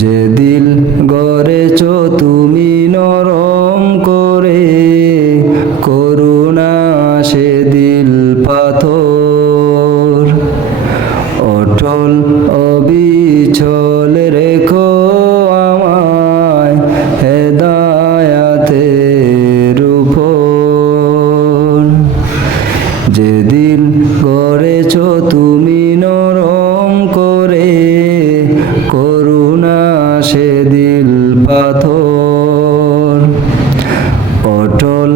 যে দিল গড়েছ তুমি নরম করে, করুণা সে দিল পাথর। অটল অবিচল রেখো আমায় হেদায়াতের উপর। যে দিল গড়েছ তুমি নরম করে, করুণা সে দিল পাথর। অটল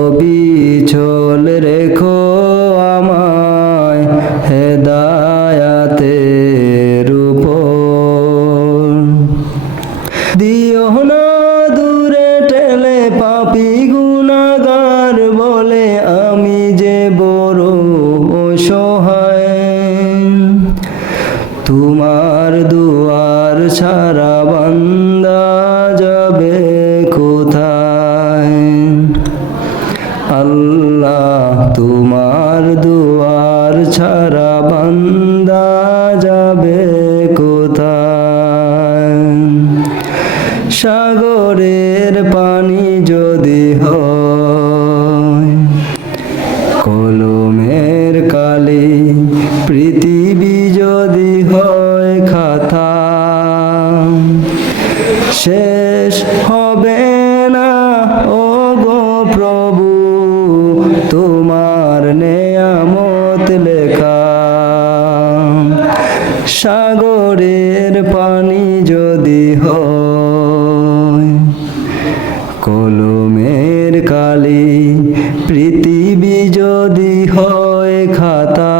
অবিচল রেখো আমায় হেদায়াতের উপর। দিও না দূরে ঠেলে পাপী গুনাহগার বলে আমি যে বড় অসহায়। তোমার দুয়ার ছাড়া বান্দা যাবে কোথায়? আল্লাহ তোমার দুয়ার ছাড়া বান্দা যাবে কোথায়? সাগরের পানি যদি হয় কলমের কালি, পৃথিবী যদি হয় খাতা, শেষ হবে না ও গো প্রভু তোমার নেয়ামত লেখা। সাগরের পানি যদি হয় কলমের কালি, পৃথিবী যদি হয় খাতা,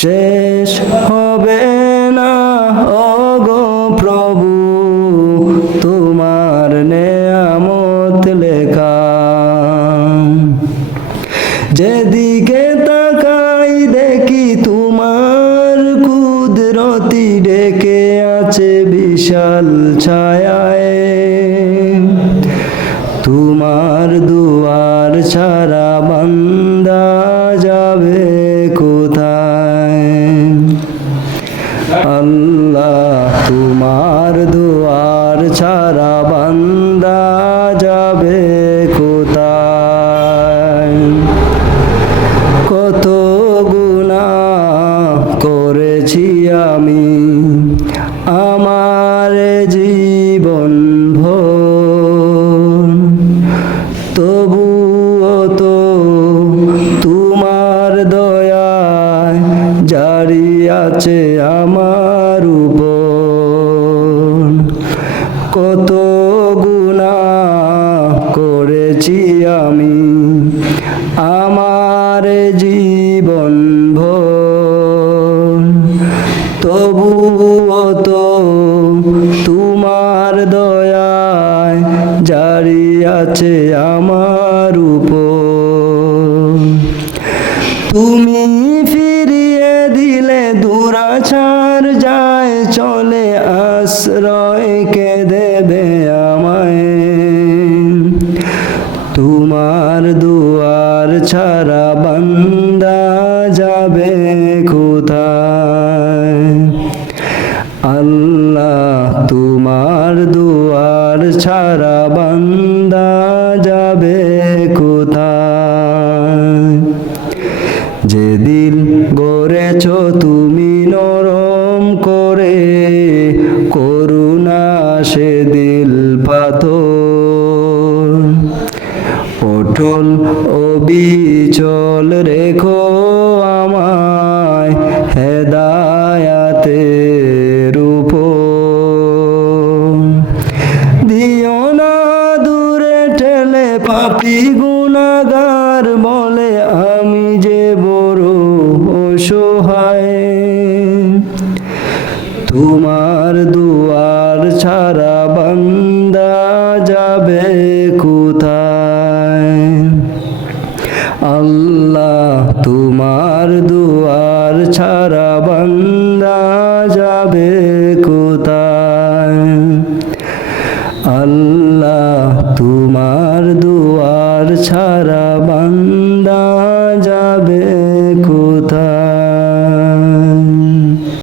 শেষ হবে না ও গো প্রভু তোমার নেয়ামত লেখা। যেদিকে তাকাই দেখি তোমার কুদরতি ডেকে আছে বিশাল ছায়ায়। তোমার দুয়ার ছাড়া বান্দা যাবে কোথায়? আল্লাহ তোমার দুয়ার ছাড়া বান্দা যাবে কোথায়? কত গুনাহ করেছি আমি আমার জীবন ভর, তবুও তো তোমার দয়ায় জারি আছে আমার উপর। কত গুনাহ করেছি আমি আমার জীবন ভর, তবুও তো তোমার দয়ায় জারি আছে আমার উপর। তুমি ফিরিয়ে দিলে দুরাচার যায় চলে, আশ্রয় কে দেবে আমায়? তোমার দুয়ার ছাড়া বান্দা যাবে কোথায়? আল্লাহ তোমার দুয়ার ছাড়া বান্দা যাবে কোথায়? যে দিল গড়েছ তুমি নরম করে, করুণা সে দিল পাথর। অটল অবিচল রেখো আমায় হেদায়াতের উপর। দিও না দূরে ঠেলে পাপী গুনাহগার বলে আমি যে বড় অসহায়। তোমার দুয়ার ছাড়া